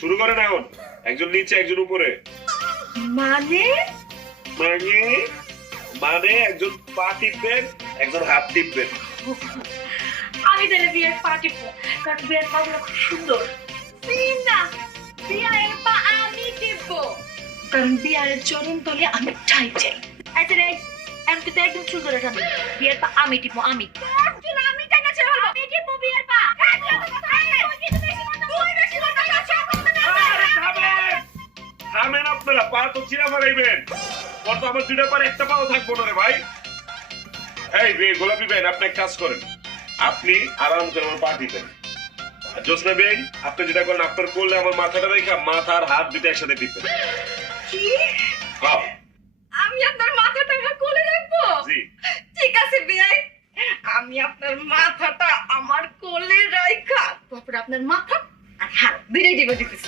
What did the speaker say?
শুরু করেন এখন। একজন নিচে একজন উপরে। মানে মানে মানে একজন পা টিপবেন, একজন হাত টিপবেন। আমি তাহলে বিয়ের পা টিপবো, কারণ বিয়ের পা গুলো খুব সুন্দর। না, বিয়ের পা আমি টিপবো, কারণ বিয়ের চরণ তলে আমি ঠাই চাই। আচ্ছা রে, আমি তো একদম চুল ধরে টানবো। বিয়ের পা আমি টিপবো, আমি চুল আমি টানা ছেড়ে বলবো, আমি টিপবো বিয়ের পা। থামেন আপনারা, পা তো চিরা মারাইবেন। পর তো আমার দুইটা পার একটা পাও থাকবো না রে ভাই। এই বে গোলাপি বেন, আপনি এক কাজ করেন, আপনি আরাম করে আমার পা টিপেন। আর জ্যোৎস্না বেন, আপনি যেটা করেন, আপনার করলে আমার মাথাটা রেখা মাথা আর হাত দুটো একসাথে টিপেন। কি? হ্যাঁ আমি আপনার মাথাটা আমার কোলে রাখবো? জি। ঠিক আছে বিয়াই, আমি আপনার মাথাটা আমার কোলে রাখা, তারপর আপনার মাথা আর হাত দুইটাই টিপে দিতেছি।